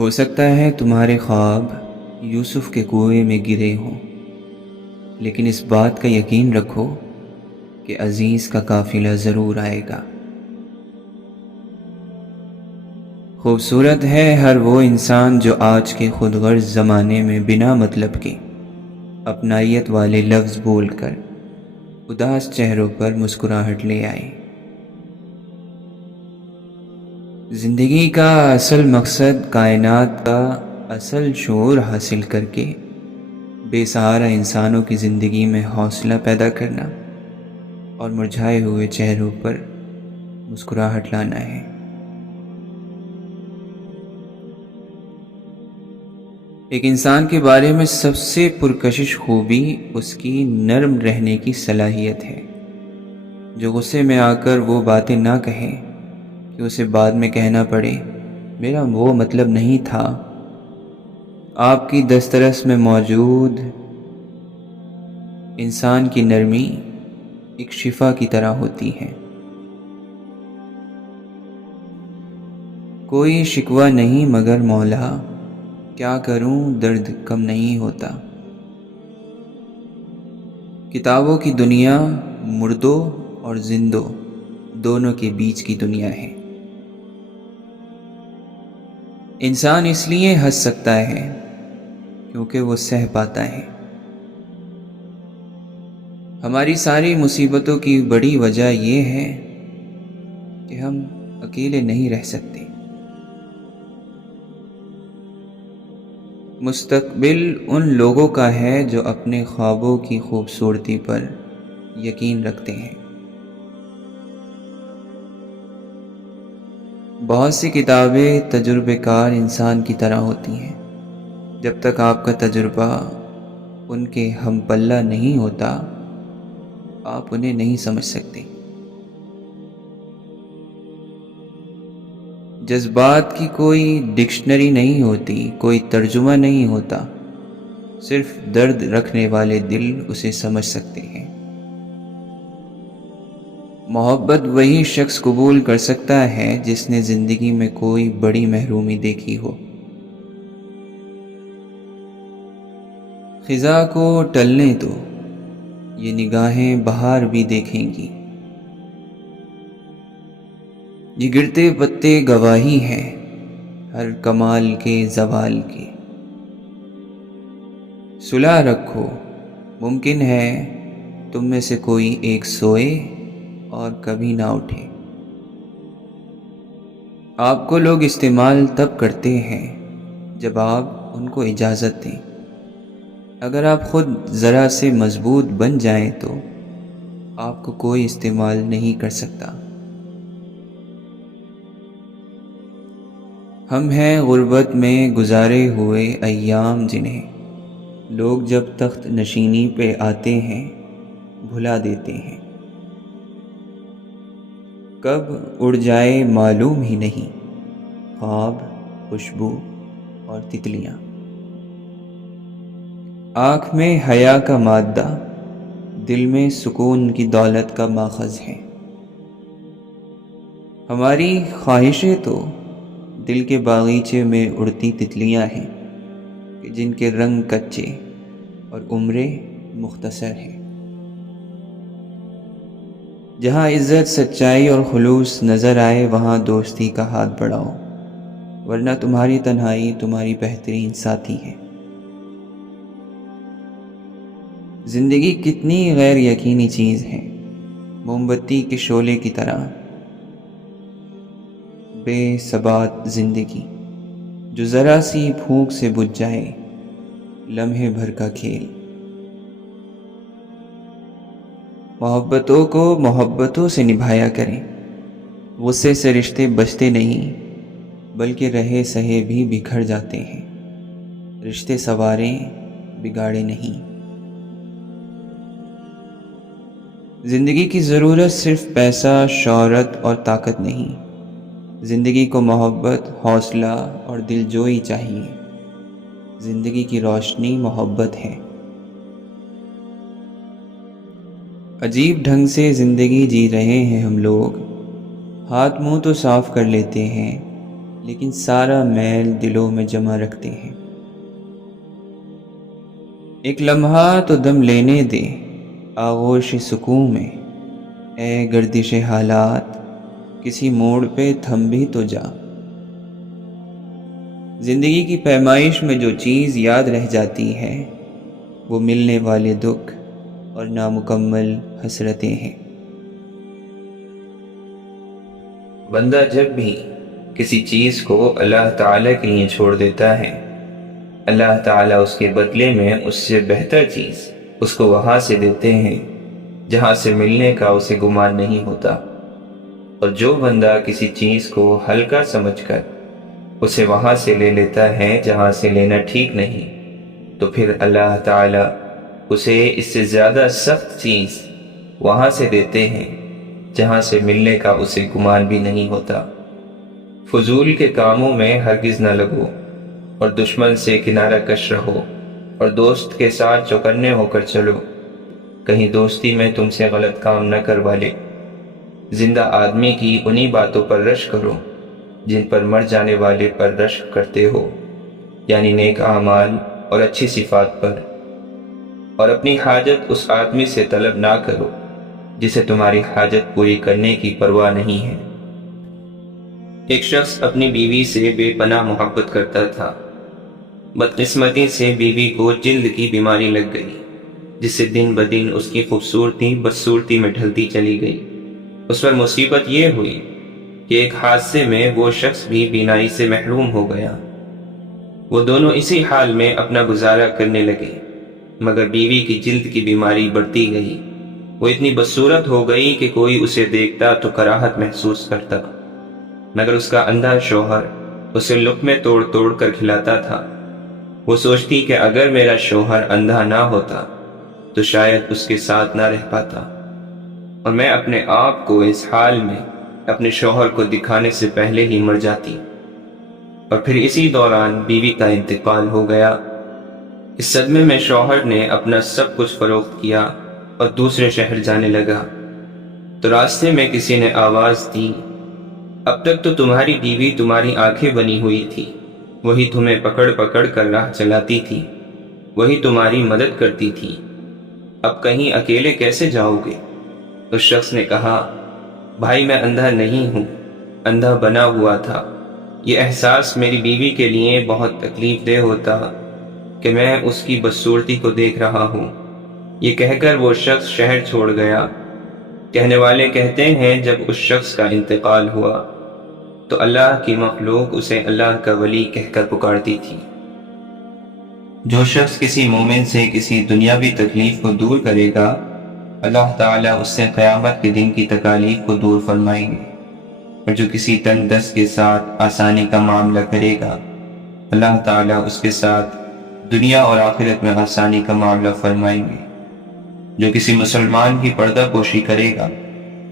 ہو سکتا ہے تمہارے خواب یوسف کے کنویں میں گرے ہوں، لیکن اس بات کا یقین رکھو کہ عزیز کا قافلہ ضرور آئے گا۔ خوبصورت ہے ہر وہ انسان جو آج کے خود غرض زمانے میں بنا مطلب کے اپنائیت والے لفظ بول کر اداس چہروں پر مسکراہٹ لے آئے۔ زندگی کا اصل مقصد کائنات کا اصل شعور حاصل کر کے بے سہارا انسانوں کی زندگی میں حوصلہ پیدا کرنا اور مرجھائے ہوئے چہروں پر مسکراہٹ لانا ہے۔ ایک انسان کے بارے میں سب سے پرکشش خوبی اس کی نرم رہنے کی صلاحیت ہے، جو غصے میں آ کر وہ باتیں نہ کہے کہ اسے بعد میں کہنا پڑے میرا وہ مطلب نہیں تھا۔ آپ کی دسترس میں موجود انسان کی نرمی ایک شفا کی طرح ہوتی ہے۔ کوئی شکوہ نہیں مگر مولا، کیا کروں درد کم نہیں ہوتا۔ کتابوں کی دنیا مردوں اور زندوں دونوں کے بیچ کی دنیا ہے۔ انسان اس لیے ہنس سکتا ہے کیونکہ وہ سہ پاتا ہے۔ ہماری ساری مصیبتوں کی بڑی وجہ یہ ہے کہ ہم اکیلے نہیں رہ سکتے۔ مستقبل ان لوگوں کا ہے جو اپنے خوابوں کی خوبصورتی پر یقین رکھتے ہیں۔ بہت سی کتابیں تجربے کار انسان کی طرح ہوتی ہیں۔ جب تک آپ کا تجربہ ان کے ہم پلہ نہیں ہوتا، آپ انہیں نہیں سمجھ سکتے۔ جذبات کی کوئی ڈکشنری نہیں ہوتی، کوئی ترجمہ نہیں ہوتا، صرف درد رکھنے والے دل اسے سمجھ سکتے ہیں۔ محبت وہی شخص قبول کر سکتا ہے جس نے زندگی میں کوئی بڑی محرومی دیکھی ہو۔ خزاں کو ٹلنے دو، یہ نگاہیں بہار بھی دیکھیں گی۔ یہ گرتے پتے گواہی ہیں ہر کمال کے زوال کی۔ صلح رکھو، ممکن ہے تم میں سے کوئی ایک سوئے اور کبھی نہ اٹھے۔ آپ کو لوگ استعمال تب کرتے ہیں جب آپ ان کو اجازت دیں۔ اگر آپ خود ذرا سے مضبوط بن جائیں تو آپ کو کوئی استعمال نہیں کر سکتا۔ ہم ہیں غربت میں گزارے ہوئے ایام، جنہیں لوگ جب تخت نشینی پہ آتے ہیں بھلا دیتے ہیں۔ کب اڑ جائے معلوم ہی نہیں، خواب، خوشبو اور تتلیاں۔ آنکھ میں حیا کا مادہ دل میں سکون کی دولت کا ماخذ ہے۔ ہماری خواہشیں تو دل کے باغیچے میں اڑتی تتلیاں ہیں کہ جن کے رنگ کچے اور عمریں مختصر ہیں۔ جہاں عزت، سچائی اور خلوص نظر آئے وہاں دوستی کا ہاتھ بڑھاؤ، ورنہ تمہاری تنہائی تمہاری بہترین ساتھی ہے۔ زندگی کتنی غیر یقینی چیز ہے، موم بتی کے شعلے کی طرح بے ثبات زندگی جو ذرا سی پھونک سے بجھ جائے، لمحے بھر کا کھیل۔ محبتوں کو محبتوں سے نبھایا کریں، غصے سے رشتے بچتے نہیں بلکہ رہے سہے بھی بکھر جاتے ہیں۔ رشتے سنواریں، بگاڑے نہیں۔ زندگی کی ضرورت صرف پیسہ، شہرت اور طاقت نہیں، زندگی کو محبت، حوصلہ اور دلجوئی چاہیے۔ زندگی کی روشنی محبت ہے۔ عجیب ڈھنگ سے زندگی جی رہے ہیں ہم لوگ، ہاتھ منہ تو صاف کر لیتے ہیں لیکن سارا میل دلوں میں جمع رکھتے ہیں۔ ایک لمحہ تو دم لینے دے آغوش سکون میں، اے گردش حالات کسی موڑ پہ تھم بھی تو جا۔ زندگی کی پیمائش میں جو چیز یاد رہ جاتی ہے وہ ملنے والے دکھ اور نامکمل حسرتیں ہیں۔ بندہ جب بھی کسی چیز کو اللہ تعالیٰ کے لیے چھوڑ دیتا ہے، اللہ تعالیٰ اس کے بدلے میں اس سے بہتر چیز اس کو وہاں سے دیتے ہیں جہاں سے ملنے کا اسے گمان نہیں ہوتا۔ اور جو بندہ کسی چیز کو ہلکا سمجھ کر اسے وہاں سے لے لیتا ہے جہاں سے لینا ٹھیک نہیں، تو پھر اللہ تعالیٰ اسے اس سے زیادہ سخت چیز وہاں سے دیتے ہیں جہاں سے ملنے کا اسے گمان بھی نہیں ہوتا۔ فضول کے کاموں میں ہرگز نہ لگو، اور دشمن سے کنارہ کش رہو، اور دوست کے ساتھ چوکنے ہو کر چلو، کہیں دوستی میں تم سے غلط کام نہ کروا لے۔ زندہ آدمی کی انہی باتوں پر رشک کرو جن پر مر جانے والے پر رشک کرتے ہو، یعنی نیک اعمال اور اچھی صفات پر، اور اپنی حاجت اس آدمی سے طلب نہ کرو جسے تمہاری حاجت پوری کرنے کی پرواہ نہیں ہے۔ ایک شخص اپنی بیوی سے بے پناہ محبت کرتا تھا۔ بدقسمتی سے بیوی کو جلد کی بیماری لگ گئی، جس سے دن بدن اس کی خوبصورتی بدصورتی میں ڈھلتی چلی گئی۔ اس پر مصیبت یہ ہوئی کہ ایک حادثے میں وہ شخص بھی بینائی سے محروم ہو گیا۔ وہ دونوں اسی حال میں اپنا گزارا کرنے لگے، مگر بیوی کی جلد کی بیماری بڑھتی گئی۔ وہ اتنی بدصورت ہو گئی کہ کوئی اسے دیکھتا تو کراہت محسوس کرتا، مگر اس کا اندھا شوہر اسے لقمے توڑ توڑ کر کھلاتا تھا۔ وہ سوچتی کہ اگر میرا شوہر اندھا نہ ہوتا تو شاید اس کے ساتھ نہ رہ پاتا، اور میں اپنے آپ کو اس حال میں اپنے شوہر کو دکھانے سے پہلے ہی مر جاتی۔ اور پھر اسی دوران بیوی کا انتقال ہو گیا۔ اس صدمے میں شوہر نے اپنا سب کچھ فروخت کیا اور دوسرے شہر جانے لگا۔ تو راستے میں کسی نے آواز دی، اب تک تو تمہاری بیوی تمہاری آنکھیں بنی ہوئی تھی، وہی تمہیں پکڑ پکڑ کر راہ چلاتی تھی، وہی تمہاری مدد کرتی تھی، اب کہیں اکیلے کیسے جاؤ گے؟ اس شخص نے کہا، بھائی میں اندھا نہیں ہوں، اندھا بنا ہوا تھا۔ یہ احساس میری بیوی کے لیے بہت تکلیف دہ ہوتا کہ میں اس کی بدصورتی کو دیکھ رہا ہوں۔ یہ کہہ کر وہ شخص شہر چھوڑ گیا۔ کہنے والے کہتے ہیں جب اس شخص کا انتقال ہوا تو اللہ کی مخلوق اسے اللہ کا ولی کہہ کر پکارتی تھی۔ جو شخص کسی مومن سے کسی دنیاوی تکلیف کو دور کرے گا، اللہ تعالیٰ اس سے قیامت کے دن کی تکالیف کو دور فرمائیں گے، اور جو کسی تنگ دست کے ساتھ آسانی کا معاملہ کرے گا، اللہ تعالیٰ اس کے ساتھ دنیا اور آخرت میں آسانی کا معاملہ فرمائیں گے۔ جو کسی مسلمان کی پردہ پوشی کرے گا،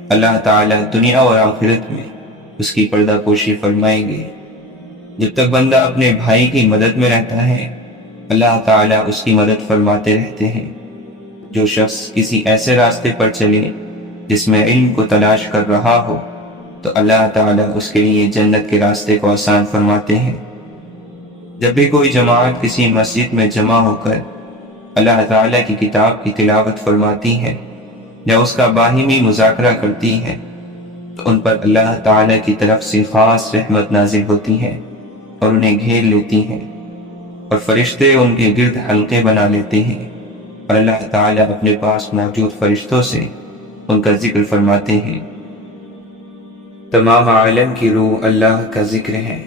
اللہ تعالیٰ دنیا اور آخرت میں اس کی پردہ پوشی فرمائیں گے۔ جب تک بندہ اپنے بھائی کی مدد میں رہتا ہے، اللہ تعالیٰ اس کی مدد فرماتے رہتے ہیں۔ جو شخص کسی ایسے راستے پر چلے جس میں علم کو تلاش کر رہا ہو، تو اللہ تعالیٰ اس کے لیے جنت کے راستے کو آسان فرماتے ہیں۔ جب بھی کوئی جماعت کسی مسجد میں جمع ہو کر اللہ تعالیٰ کی کتاب کی تلاوت فرماتی ہے یا اس کا باہمی مذاکرہ کرتی ہے، تو ان پر اللہ تعالیٰ کی طرف سے خاص رحمت نازل ہوتی ہے اور انہیں گھیر لیتی ہیں، اور فرشتے ان کے گرد حلقے بنا لیتے ہیں، اور اللہ تعالیٰ اپنے پاس موجود فرشتوں سے ان کا ذکر فرماتے ہیں۔ تمام عالم کی روح اللہ کا ذکر ہے۔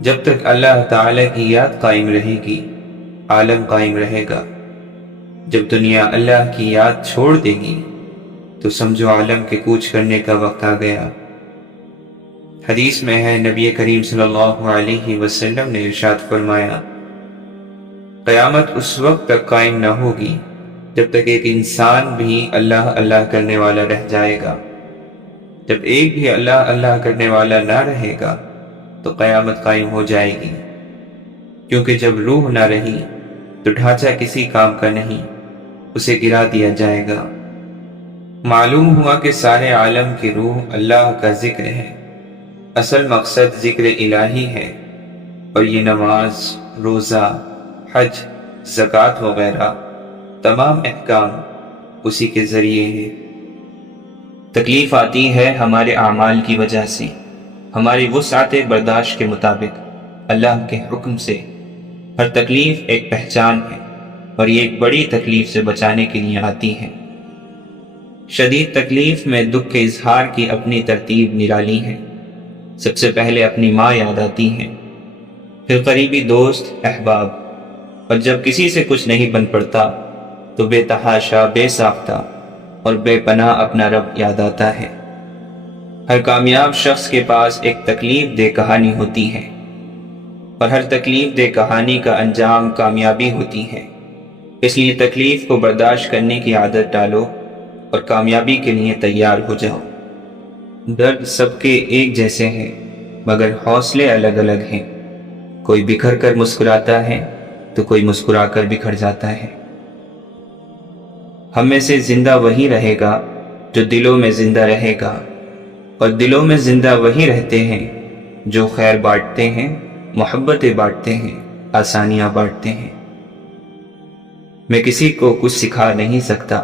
جب تک اللہ تعالیٰ کی یاد قائم رہے گی، عالم قائم رہے گا۔ جب دنیا اللہ کی یاد چھوڑ دے گی تو سمجھو عالم کے کوچ کرنے کا وقت آ گیا۔ حدیث میں ہے، نبی کریم صلی اللہ علیہ وسلم نے ارشاد فرمایا، قیامت اس وقت تک قائم نہ ہوگی جب تک ایک انسان بھی اللہ اللہ کرنے والا رہ جائے گا۔ جب ایک بھی اللہ اللہ کرنے والا نہ رہے گا تو قیامت قائم ہو جائے گی، کیونکہ جب روح نہ رہی تو ڈھانچہ کسی کام کا نہیں، اسے گرا دیا جائے گا۔ معلوم ہوا کہ سارے عالم کی روح اللہ کا ذکر ہے، اصل مقصد ذکر الہی ہے، اور یہ نماز، روزہ، حج، زکوٰۃ وغیرہ تمام احکام اسی کے ذریعے ہیں۔ تکلیف آتی ہے ہمارے اعمال کی وجہ سے، ہماری وسعت برداشت کے مطابق، اللہ کے حکم سے۔ ہر تکلیف ایک پہچان ہے، اور یہ ایک بڑی تکلیف سے بچانے کے لیے آتی ہے۔ شدید تکلیف میں دکھ کے اظہار کی اپنی ترتیب نرالی ہے۔ سب سے پہلے اپنی ماں یاد آتی ہے، پھر قریبی دوست، احباب، اور جب کسی سے کچھ نہیں بن پڑتا تو بے تحاشا، بے ساختہ اور بے پناہ اپنا رب یاد آتا ہے۔ ہر کامیاب شخص کے پاس ایک تکلیف دہ کہانی ہوتی ہے، اور ہر تکلیف دہ کہانی کا انجام کامیابی ہوتی ہے۔ اس لیے تکلیف کو برداشت کرنے کی عادت ڈالو اور کامیابی کے لیے تیار ہو جاؤ۔ درد سب کے ایک جیسے ہیں، مگر حوصلے الگ الگ ہیں۔ کوئی بکھر کر مسکراتا ہے تو کوئی مسکرا کر بکھر جاتا ہے۔ ہم میں سے زندہ وہی رہے گا جو دلوں میں زندہ رہے گا، اور دلوں میں زندہ وہی رہتے ہیں جو خیر بانٹتے ہیں، محبتیں بانٹتے ہیں، آسانیاں بانٹتے ہیں۔ میں کسی کو کچھ سکھا نہیں سکتا،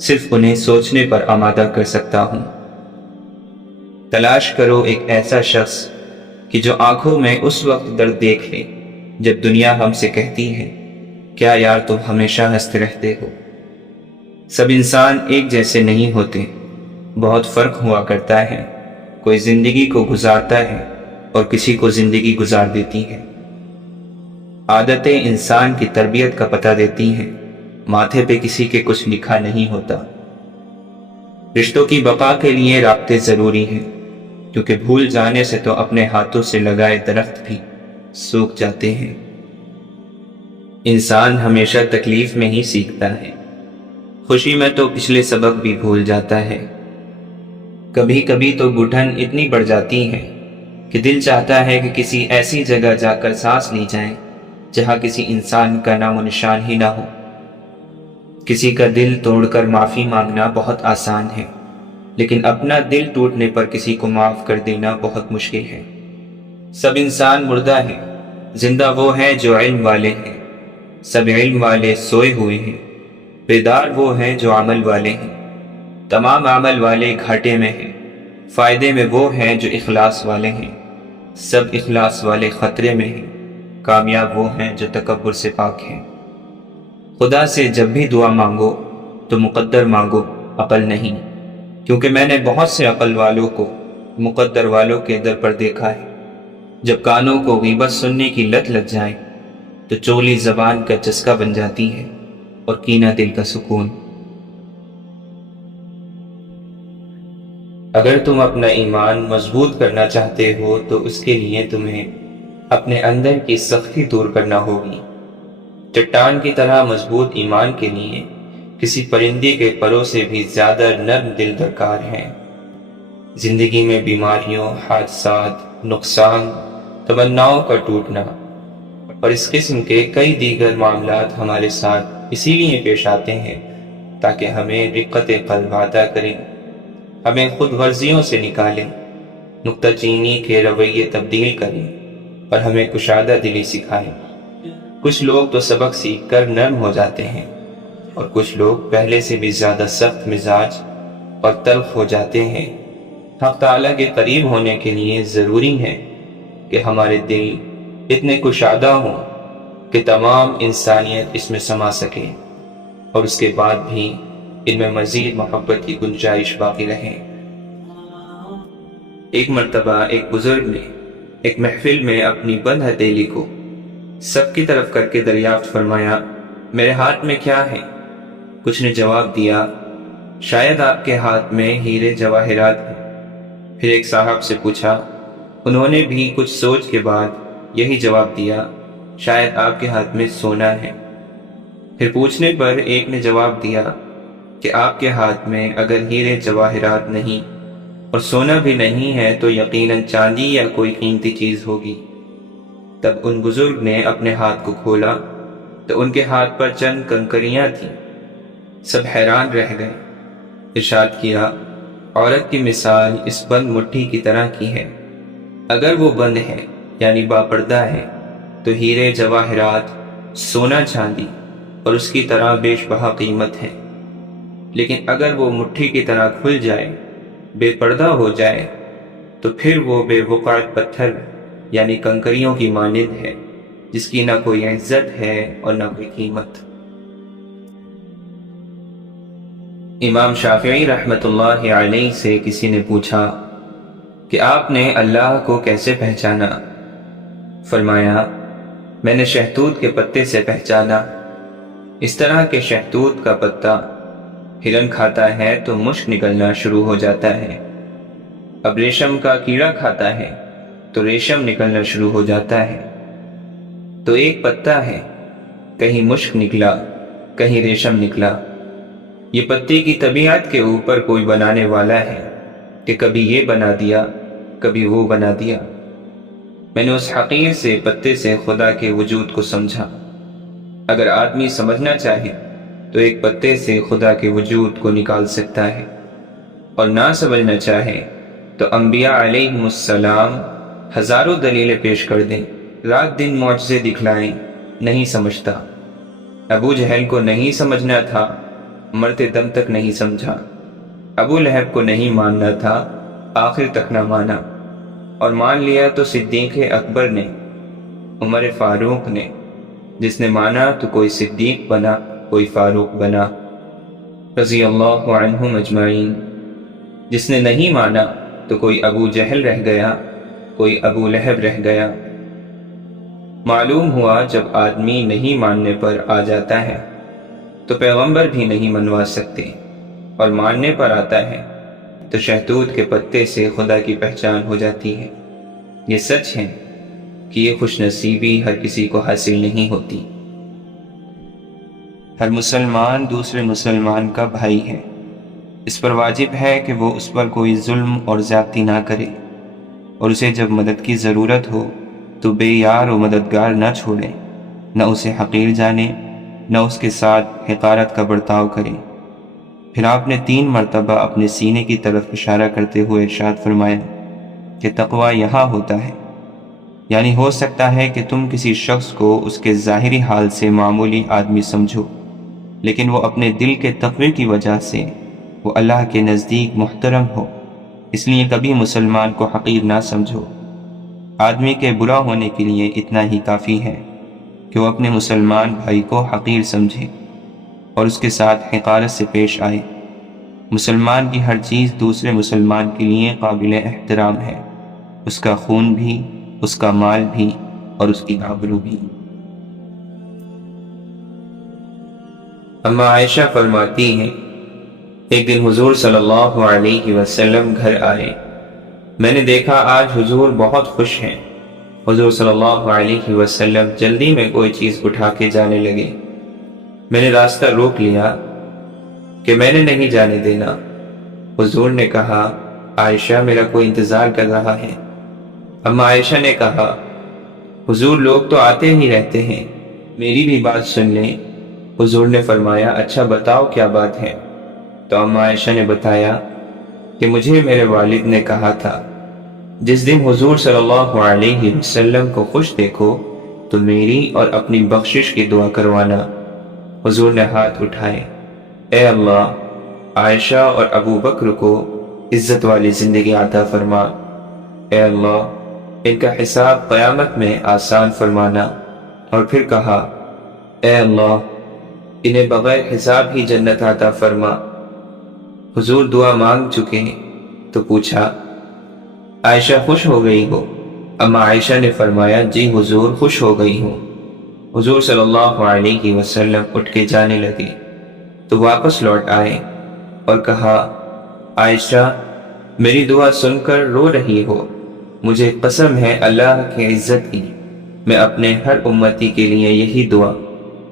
صرف انہیں سوچنے پر آمادہ کر سکتا ہوں۔ تلاش کرو ایک ایسا شخص کہ جو آنکھوں میں اس وقت درد دیکھ لے جب دنیا ہم سے کہتی ہے، کیا یار تم ہمیشہ ہنستے رہتے ہو۔ سب انسان ایک جیسے نہیں ہوتے، بہت فرق ہوا کرتا ہے۔ کوئی زندگی کو گزارتا ہے اور کسی کو زندگی گزار دیتی ہے۔ عادتیں انسان کی تربیت کا پتہ دیتی ہیں، ماتھے پہ کسی کے کچھ لکھا نہیں ہوتا۔ رشتوں کی بقا کے لیے رابطے ضروری ہیں، کیونکہ بھول جانے سے تو اپنے ہاتھوں سے لگائے درخت بھی سوکھ جاتے ہیں۔ انسان ہمیشہ تکلیف میں ہی سیکھتا ہے، خوشی میں تو پچھلے سبق بھی بھول جاتا ہے۔ کبھی کبھی تو گھٹن اتنی بڑھ جاتی ہے کہ دل چاہتا ہے کہ کسی ایسی جگہ جا کر سانس لی جائے جہاں کسی انسان کا نام و نشان ہی نہ ہو۔ کسی کا دل توڑ کر معافی مانگنا بہت آسان ہے، لیکن اپنا دل ٹوٹنے پر کسی کو معاف کر دینا بہت مشکل ہے۔ سب انسان مردہ ہیں، زندہ وہ ہیں جو علم والے ہیں۔ سب علم والے سوئے ہوئے ہیں، بیدار وہ ہیں جو عمل والے ہیں۔ تمام عمل والے گھاٹے میں ہیں، فائدے میں وہ ہیں جو اخلاص والے ہیں۔ سب اخلاص والے خطرے میں ہیں، کامیاب وہ ہیں جو تکبر سے پاک ہیں۔ خدا سے جب بھی دعا مانگو تو مقدر مانگو، عقل نہیں، کیونکہ میں نے بہت سے عقل والوں کو مقدر والوں کے در پر دیکھا ہے۔ جب کانوں کو غیبت سننے کی لت لگ جائے تو چولی زبان کا چسکا بن جاتی ہے اور کینہ دل کا سکون۔ اگر تم اپنا ایمان مضبوط کرنا چاہتے ہو تو اس کے لیے تمہیں اپنے اندر کی سختی دور کرنا ہوگی۔ چٹان کی طرح مضبوط ایمان کے لیے کسی پرندے کے پروں سے بھی زیادہ نرم دل درکار ہیں۔ زندگی میں بیماریوں، حادثات، نقصان، تمناؤں کا ٹوٹنا اور اس قسم کے کئی دیگر معاملات ہمارے ساتھ اسی لیے پیش آتے ہیں تاکہ ہمیں رقت قلب عطا کریں، ہمیں خود ورزیوں سے نکالیں، نکتہ چینی کے رویے تبدیل کریں اور ہمیں کشادہ دلی سکھائیں۔ کچھ لوگ تو سبق سیکھ کر نرم ہو جاتے ہیں، اور کچھ لوگ پہلے سے بھی زیادہ سخت مزاج اور تلخ ہو جاتے ہیں۔ حق تعالیٰ کے قریب ہونے کے لیے ضروری ہے کہ ہمارے دل اتنے کشادہ ہوں کہ تمام انسانیت اس میں سما سکے، اور اس کے بعد بھی ان میں مزید محبت کی گنجائش باقی رہے۔ ایک مرتبہ ایک بزرگ نے ایک محفل میں اپنی بند ہتھیلی کو سب کی طرف کر کے دریافت فرمایا، میرے ہاتھ میں کیا ہے؟ کچھ نے جواب دیا، شاید آپ کے ہاتھ میں ہیرے جواہرات ہیں۔ پھر ایک صاحب سے پوچھا، انہوں نے بھی کچھ سوچ کے بعد یہی جواب دیا، شاید آپ کے ہاتھ میں سونا ہے۔ پھر پوچھنے پر ایک نے جواب دیا کہ آپ کے ہاتھ میں اگر ہیرے جواہرات نہیں اور سونا بھی نہیں ہے تو یقیناً چاندی یا کوئی قیمتی چیز ہوگی۔ تب ان بزرگ نے اپنے ہاتھ کو کھولا تو ان کے ہاتھ پر چند کنکریاں تھیں۔ سب حیران رہ گئے۔ ارشاد کیا، عورت کی مثال اس بند مٹھی کی طرح کی ہے، اگر وہ بند ہے یعنی باپردہ ہے تو ہیرے جواہرات، سونا چاندی اور اس کی طرح بیش بہا قیمت ہے، لیکن اگر وہ مٹھی کی طرح کھل جائے، بے پردہ ہو جائے، تو پھر وہ بے وقعت پتھر یعنی کنکریوں کی مانند ہے، جس کی نہ کوئی عزت ہے اور نہ کوئی قیمت۔ امام شافعی رحمۃ اللہ علیہ سے کسی نے پوچھا کہ آپ نے اللہ کو کیسے پہچانا؟ فرمایا، میں نے شہتوت کے پتے سے پہچانا۔ اس طرح کہ شہتوت کا پتا ہرن کھاتا ہے تو مشک نکلنا شروع ہو جاتا ہے، اب ریشم کا کیڑا کھاتا ہے تو ریشم نکلنا شروع ہو جاتا ہے، تو ایک پتا ہے، کہیں مشک نکلا کہیں ریشم نکلا۔ یہ پتے کی طبیعت کے اوپر کوئی بنانے والا ہے کہ کبھی یہ بنا دیا کبھی وہ بنا دیا۔ میں نے اس حقیر سے پتے سے خدا کے وجود کو سمجھا۔ اگر آدمی سمجھنا چاہے تو ایک پتے سے خدا کے وجود کو نکال سکتا ہے، اور نہ سمجھنا چاہے تو انبیاء علیہم السلام ہزاروں دلیلیں پیش کر دیں، رات دن معجزے دکھلائیں، نہیں سمجھتا۔ ابو جہل کو نہیں سمجھنا تھا، مرتے دم تک نہیں سمجھا۔ ابو لہب کو نہیں ماننا تھا، آخر تک نہ مانا، اور مان لیا تو صدیق اکبر نے، عمر فاروق نے۔ جس نے مانا تو کوئی صدیق بنا، کوئی فاروق بنا، رضی اللہ عنہم اجمعین۔ جس نے نہیں مانا تو کوئی ابو جہل رہ گیا، کوئی ابو لہب رہ گیا۔ معلوم ہوا جب آدمی نہیں ماننے پر آ جاتا ہے تو پیغمبر بھی نہیں منوا سکتے، اور ماننے پر آتا ہے تو شہتوت کے پتے سے خدا کی پہچان ہو جاتی ہے۔ یہ سچ ہے کہ یہ خوش نصیبی ہر کسی کو حاصل نہیں ہوتی۔ ہر مسلمان دوسرے مسلمان کا بھائی ہے، اس پر واجب ہے کہ وہ اس پر کوئی ظلم اور زیادتی نہ کرے، اور اسے جب مدد کی ضرورت ہو تو بے یار و مددگار نہ چھوڑے، نہ اسے حقیر جانے، نہ اس کے ساتھ حقارت کا برتاؤ کرے۔ پھر آپ نے 3 مرتبہ اپنے سینے کی طرف اشارہ کرتے ہوئے ارشاد فرمایا کہ تقویٰ یہاں ہوتا ہے، یعنی ہو سکتا ہے کہ تم کسی شخص کو اس کے ظاہری حال سے معمولی آدمی سمجھو، لیکن وہ اپنے دل کے تقوی کی وجہ سے وہ اللہ کے نزدیک محترم ہو، اس لیے کبھی مسلمان کو حقیر نہ سمجھو۔ آدمی کے برا ہونے کے لیے اتنا ہی کافی ہے کہ وہ اپنے مسلمان بھائی کو حقیر سمجھے اور اس کے ساتھ حقارت سے پیش آئے۔ مسلمان کی ہر چیز دوسرے مسلمان کے لیے قابل احترام ہے، اس کا خون بھی، اس کا مال بھی، اور اس کی آبرو بھی۔ اما عائشہ فرماتی ہیں، ایک دن حضور صلی اللہ علیہ وسلم گھر آئے، میں نے دیکھا آج حضور بہت خوش ہیں۔ حضور صلی اللہ علیہ وسلم جلدی میں کوئی چیز اٹھا کے جانے لگے۔ میں نے راستہ روک لیا کہ میں نے نہیں جانے دینا۔ حضور نے کہا، عائشہ میرا کوئی انتظار کر رہا ہے۔ اما عائشہ نے کہا، حضور لوگ تو آتے ہی رہتے ہیں، میری بھی بات سن لیں۔ حضور نے فرمایا، اچھا بتاؤ کیا بات ہے؟ تو اما عائشہ نے بتایا کہ مجھے میرے والد نے کہا تھا جس دن حضور صلی اللہ علیہ وسلم کو خوش دیکھو تو میری اور اپنی بخشش کی دعا کروانا۔ حضور نے ہاتھ اٹھائے، اے اللہ، عائشہ اور ابو بکر کو عزت والی زندگی عطا فرما، اے اللہ ان کا حساب قیامت میں آسان فرمانا۔ اور پھر کہا، اے اللہ انہیں بغیر حساب ہی جنت عطا فرما۔ حضور دعا مانگ چکے تو پوچھا، عائشہ خوش ہو گئی ہو؟ اما عائشہ نے فرمایا، جی حضور خوش ہو گئی ہوں۔ حضور صلی اللہ علیہ وسلم اٹھ کے جانے لگے تو واپس لوٹ آئے اور کہا، عائشہ میری دعا سن کر رو رہی ہو؟ مجھے قسم ہے اللہ کی عزت کی، میں اپنے ہر امتی کے لیے یہی دعا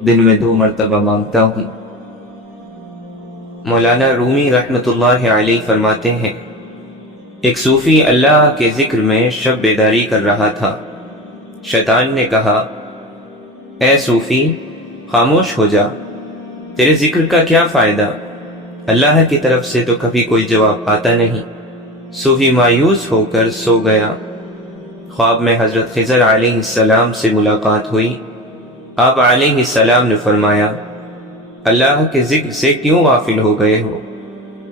دن میں 2 مرتبہ مانگتا ہوں۔ مولانا رومی رحمۃ اللہ علیہ فرماتے ہیں، ایک صوفی اللہ کے ذکر میں شب بیداری کر رہا تھا۔ شیطان نے کہا، اے صوفی خاموش ہو جا، تیرے ذکر کا کیا فائدہ؟ اللہ کی طرف سے تو کبھی کوئی جواب آتا نہیں۔ صوفی مایوس ہو کر سو گیا۔ خواب میں حضرت خضر علیہ السلام سے ملاقات ہوئی۔ آپ علیہ السلام نے فرمایا، اللہ کے ذکر سے کیوں غافل ہو گئے ہو؟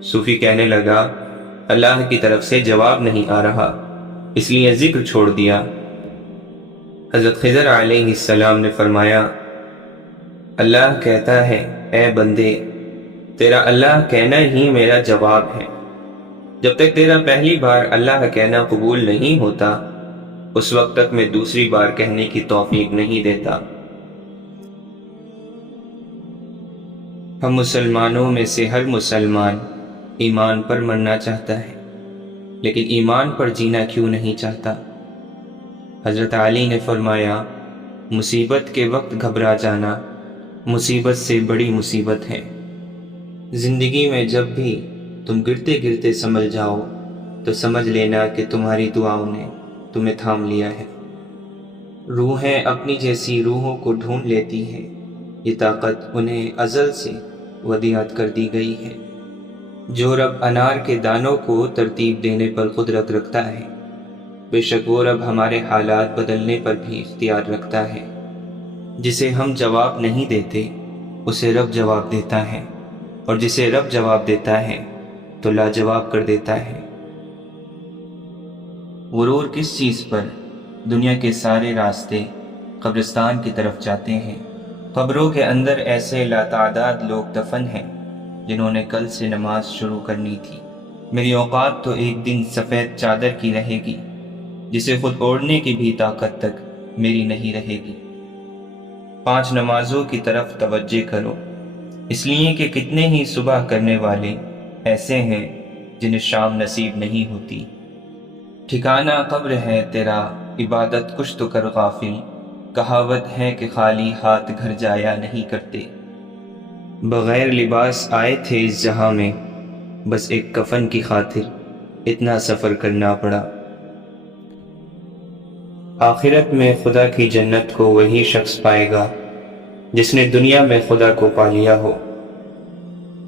صوفی کہنے لگا، اللہ کی طرف سے جواب نہیں آ رہا، اس لیے ذکر چھوڑ دیا۔ حضرت خضر علیہ السلام نے فرمایا، اللہ کہتا ہے، اے بندے، تیرا اللہ کہنا ہی میرا جواب ہے۔ جب تک تیرا پہلی بار اللہ کہنا قبول نہیں ہوتا، اس وقت تک میں دوسری بار کہنے کی توفیق نہیں دیتا۔ ہم مسلمانوں میں سے ہر مسلمان ایمان پر مرنا چاہتا ہے، لیکن ایمان پر جینا کیوں نہیں چاہتا؟ حضرت علی نے فرمایا، مصیبت کے وقت گھبرا جانا مصیبت سے بڑی مصیبت ہے۔ زندگی میں جب بھی تم گرتے گرتے سنبھل جاؤ تو سمجھ لینا کہ تمہاری دعاؤں نے تمہیں تھام لیا ہے۔ روحیں اپنی جیسی روحوں کو ڈھونڈ لیتی ہیں، یہ طاقت انہیں ازل سے ودیعت کر دی گئی ہے۔ جو رب انار کے دانوں کو ترتیب دینے پر قدرت رکھتا ہے، بے شک وہ رب ہمارے حالات بدلنے پر بھی اختیار رکھتا ہے۔ جسے ہم جواب نہیں دیتے اسے رب جواب دیتا ہے، اور جسے رب جواب دیتا ہے تو لاجواب کر دیتا ہے۔ غرور کس چیز پر؟ دنیا کے سارے راستے قبرستان کی طرف جاتے ہیں۔ قبروں کے اندر ایسے لاتعداد لوگ دفن ہیں جنہوں نے کل سے نماز شروع کرنی تھی۔ میری اوقات تو ایک دن سفید چادر کی رہے گی، جسے خود اوڑھنے کی بھی طاقت تک میری نہیں رہے گی۔ 5 نمازوں کی طرف توجہ کرو، اس لیے کہ کتنے ہی صبح کرنے والے ایسے ہیں جنہیں شام نصیب نہیں ہوتی۔ ٹھکانہ قبر ہے تیرا، عبادت کچھ تو کر غافل، کہاوت ہے کہ خالی ہاتھ گھر جایا نہیں کرتے۔ بغیر لباس آئے تھے اس جہاں میں، بس ایک کفن کی خاطر اتنا سفر کرنا پڑا۔ آخرت میں خدا کی جنت کو وہی شخص پائے گا جس نے دنیا میں خدا کو پا لیا ہو۔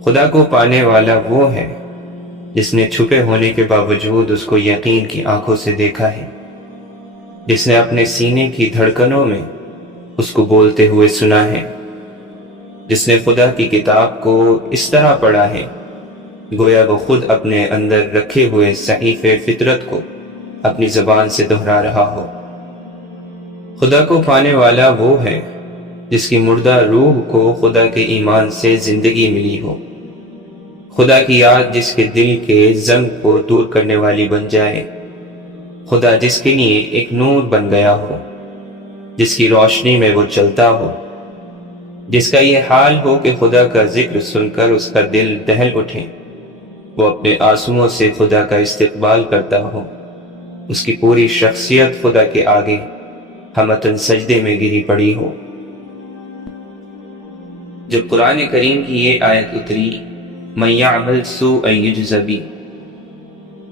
خدا کو پانے والا وہ ہے جس نے چھپے ہونے کے باوجود اس کو یقین کی آنکھوں سے دیکھا ہے، جس نے اپنے سینے کی دھڑکنوں میں اس کو بولتے ہوئے سنا ہے، جس نے خدا کی کتاب کو اس طرح پڑھا ہے گویا وہ خود اپنے اندر رکھے ہوئے صحیفے فطرت کو اپنی زبان سے دہرا رہا ہو۔ خدا کو پانے والا وہ ہے جس کی مردہ روح کو خدا کے ایمان سے زندگی ملی ہو، خدا کی یاد جس کے دل کے زنگ کو دور کرنے والی بن جائے، خدا جس کے لیے ایک نور بن گیا ہو، جس کی روشنی میں وہ چلتا ہو، جس کا یہ حال ہو کہ خدا کا ذکر سن کر اس کا دل دہل اٹھے، وہ اپنے آنسوؤں سے خدا کا استقبال کرتا ہو، اس کی پوری شخصیت خدا کے آگے ہمتاً سجدے میں گری پڑی ہو۔ جب قرآن کریم کی یہ آیت اتری، مَن یعمل سوءًا یجز بہ،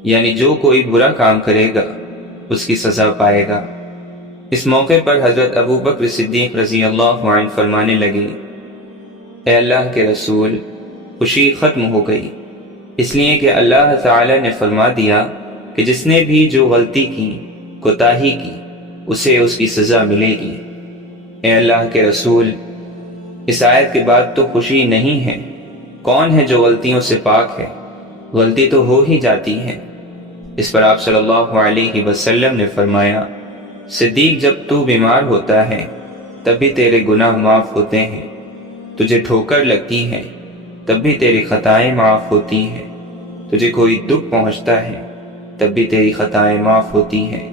یعنی جو کوئی برا کام کرے گا اس کی سزا پائے گا، اس موقع پر حضرت ابو بکر صدیق رضی اللہ عنہ فرمانے لگے، اے اللہ کے رسول، خوشی ختم ہو گئی، اس لیے کہ اللہ تعالی نے فرما دیا کہ جس نے بھی جو غلطی کی، کوتاہی کی، اسے اس کی سزا ملے گی۔ اے اللہ کے رسول، اس آیت کے بعد تو خوشی نہیں ہے، کون ہے جو غلطیوں سے پاک ہے؟ غلطی تو ہو ہی جاتی ہے۔ اس پر آپ صلی اللہ علیہ وسلم نے فرمایا، صدیق، جب تو بیمار ہوتا ہے تب بھی تیرے گناہ معاف ہوتے ہیں، تجھے ٹھوکر لگتی ہے تب بھی تیری خطائیں معاف ہوتی ہیں، تجھے کوئی دکھ پہنچتا ہے تب بھی تیری خطائیں معاف ہوتی ہیں،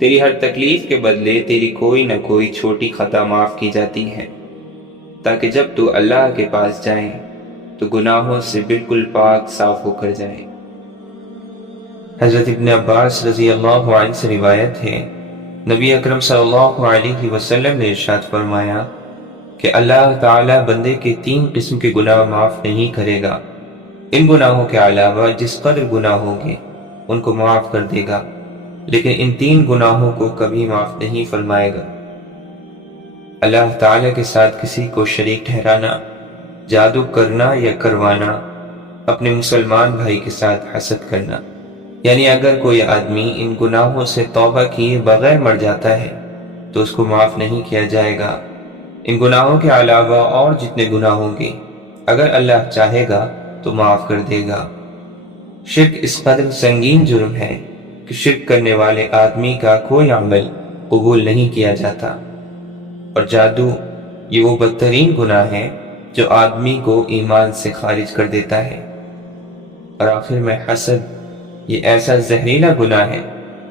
تیری ہر تکلیف کے بدلے تیری کوئی نہ کوئی چھوٹی خطا معاف کی جاتی ہے، تاکہ جب تو اللہ کے پاس جائے تو گناہوں سے بالکل پاک صاف ہو کر جائے۔ حضرت ابن عباس رضی اللہ عنہ سے روایت ہے، نبی اکرم صلی اللہ علیہ وسلم نے ارشاد فرمایا کہ اللہ تعالی بندے کے 3 قسم کے گناہ معاف نہیں کرے گا، ان گناہوں کے علاوہ جس قدر گناہ ہوں گے ان کو معاف کر دے گا، لیکن ان 3 گناہوں کو کبھی معاف نہیں فرمائے گا۔ اللہ تعالی کے ساتھ کسی کو شریک ٹھہرانا، جادو کرنا یا کروانا، اپنے مسلمان بھائی کے ساتھ حسد کرنا، یعنی اگر کوئی آدمی ان گناہوں سے توبہ کیے بغیر مر جاتا ہے تو اس کو معاف نہیں کیا جائے گا۔ ان گناہوں کے علاوہ اور جتنے گناہ ہوں گے اگر اللہ چاہے گا تو معاف کر دے گا۔ شرک اس قدر سنگین جرم ہے کہ شرک کرنے والے آدمی کا کوئی عمل قبول نہیں کیا جاتا، اور جادو یہ وہ بدترین گناہ ہے جو آدمی کو ایمان سے خارج کر دیتا ہے۔ اور آخر میں حسد یہ ایسا زہریلا گناہ ہے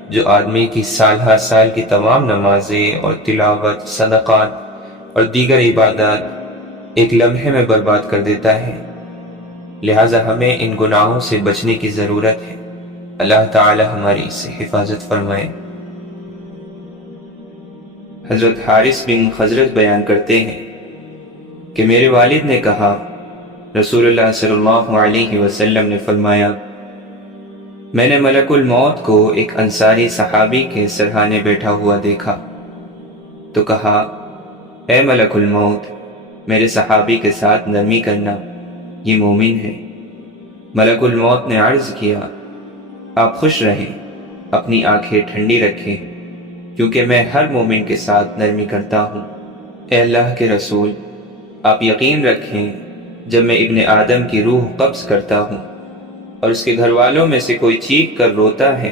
جو آدمی کی سالہ سال کی تمام نمازیں اور تلاوت، صدقات اور دیگر عبادات ایک لمحے میں برباد کر دیتا ہے۔ لہٰذا ہمیں ان گناہوں سے بچنے کی ضرورت ہے۔ اللہ تعالی ہماری اس سے حفاظت فرمائے۔ حضرت حارث بن خزرج بیان کرتے ہیں کہ میرے والد نے کہا، رسول اللہ صلی اللہ علیہ وسلم نے فرمایا، میں نے ملک الموت کو ایک انصاری صحابی کے سرہانے بیٹھا ہوا دیکھا تو کہا، اے ملک الموت، میرے صحابی کے ساتھ نرمی کرنا، یہ مومن ہے۔ ملک الموت نے عرض کیا، آپ خوش رہیں، اپنی آنکھیں ٹھنڈی رکھیں، کیونکہ میں ہر مومن کے ساتھ نرمی کرتا ہوں۔ اے اللہ کے رسول، آپ یقین رکھیں، جب میں ابن آدم کی روح قبض کرتا ہوں اور اس کے گھر والوں میں سے کوئی چیخ کر روتا ہے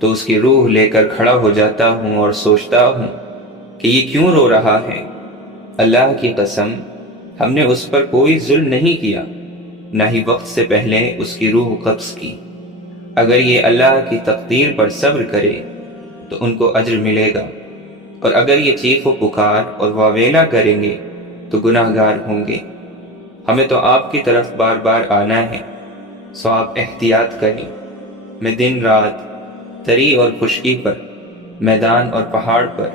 تو اس کی روح لے کر کھڑا ہو جاتا ہوں اور سوچتا ہوں کہ یہ کیوں رو رہا ہے۔ اللہ کی قسم، ہم نے اس پر کوئی ظلم نہیں کیا، نہ ہی وقت سے پہلے اس کی روح قبض کی۔ اگر یہ اللہ کی تقدیر پر صبر کرے تو ان کو اجر ملے گا، اور اگر یہ چیخ و پکار اور واویلا کریں گے تو گناہ گار ہوں گے۔ ہمیں تو آپ کی طرف بار بار آنا ہے، سو آپ احتیاط کریں۔ میں دن رات، تری اور خشکی پر، میدان اور پہاڑ پر،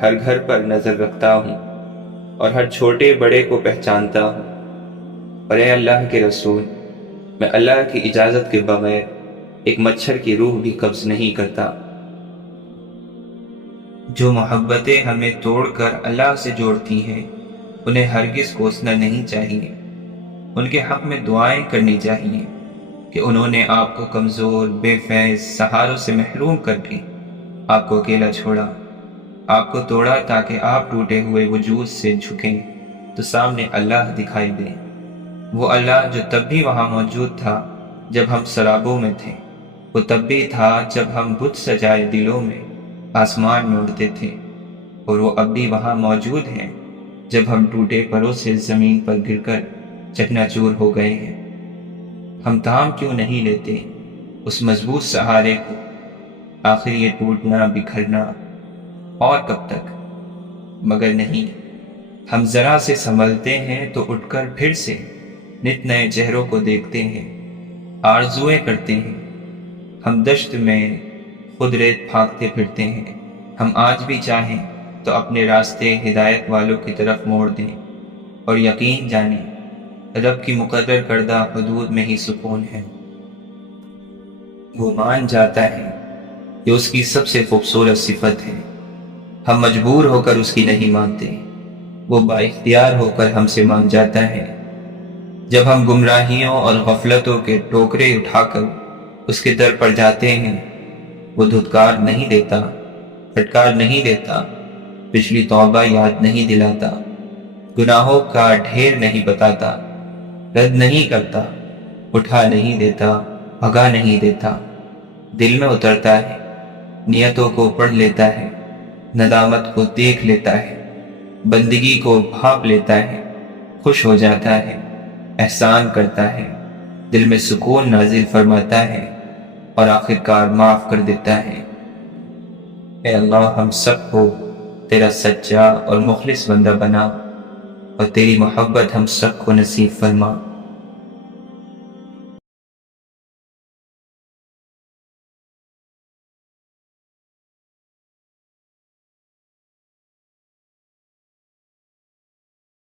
ہر گھر پر نظر رکھتا ہوں اور ہر چھوٹے بڑے کو پہچانتا ہوں۔ اور اے اللہ کے رسول، میں اللہ کی اجازت کے بغیر ایک مچھر کی روح بھی قبض نہیں کرتا۔ جو محبتیں ہمیں توڑ کر اللہ سے جوڑتی ہیں انہیں ہرگز کوسنا نہیں چاہیے۔ ان کے حق میں دعائیں کرنی چاہیے کہ انہوں نے آپ کو کمزور، بے فیض سہاروں سے محروم کر کے آپ کو اکیلا چھوڑا، آپ کو توڑا تاکہ آپ ٹوٹے ہوئے وجود سے جھکیں تو سامنے اللہ دکھائی دے۔ وہ اللہ جو تب بھی وہاں موجود تھا جب ہم سرابوں میں تھے، وہ تب بھی تھا جب ہم بت سجائے دلوں میں آسمان میں اڑتے تھے، اور وہ اب بھی وہاں موجود ہیں جب ہم ٹوٹے پروں سے زمین پر گر کر چکنا چور ہو گئے ہیں۔ ہم تھام کیوں نہیں لیتے اس مضبوط سہارے کو؟ آخر یہ ٹوٹنا بکھرنا اور کب تک؟ مگر نہیں، ہم ذرا سے سنبھلتے ہیں تو اٹھ کر پھر سے نت نئے چہروں کو دیکھتے ہیں، آرزویں کرتے ہیں۔ ہم دشت میں خود ریت پھانکتے پھرتے ہیں۔ ہم آج بھی چاہیں تو اپنے راستے ہدایت والوں کی طرف موڑ دیں، اور یقین جانیں رب کی مقرر کردہ حدود میں ہی سکون ہے۔ وہ مان جاتا ہے، یہ اس کی سب سے خوبصورت صفت ہے۔ ہم مجبور ہو کر اس کی نہیں مانتے، وہ با اختیار ہو کر ہم سے مان جاتا ہے۔ جب ہم گمراہیوں اور غفلتوں کے ٹوکرے اٹھا کر اس کے در پر جاتے ہیں، وہ دھتکار نہیں دیتا، پھٹکار نہیں دیتا، پچھلی توبہ یاد نہیں دلاتا، گناہوں کا ڈھیر نہیں بتاتا، رد نہیں کرتا، اٹھا نہیں دیتا، بھگا نہیں دیتا، دل میں اترتا ہے، نیتوں کو پڑھ لیتا ہے، ندامت کو دیکھ لیتا ہے، بندگی کو بھاپ لیتا ہے، خوش ہو جاتا ہے، احسان کرتا ہے، دل میں سکون نازل فرماتا ہے، اور آخر کار معاف کر دیتا ہے۔ اے اللہ، ہم سب کو تیرا سچا اور مخلص بندہ بنا، اور تیری محبت ہم سب کو نصیب فرما۔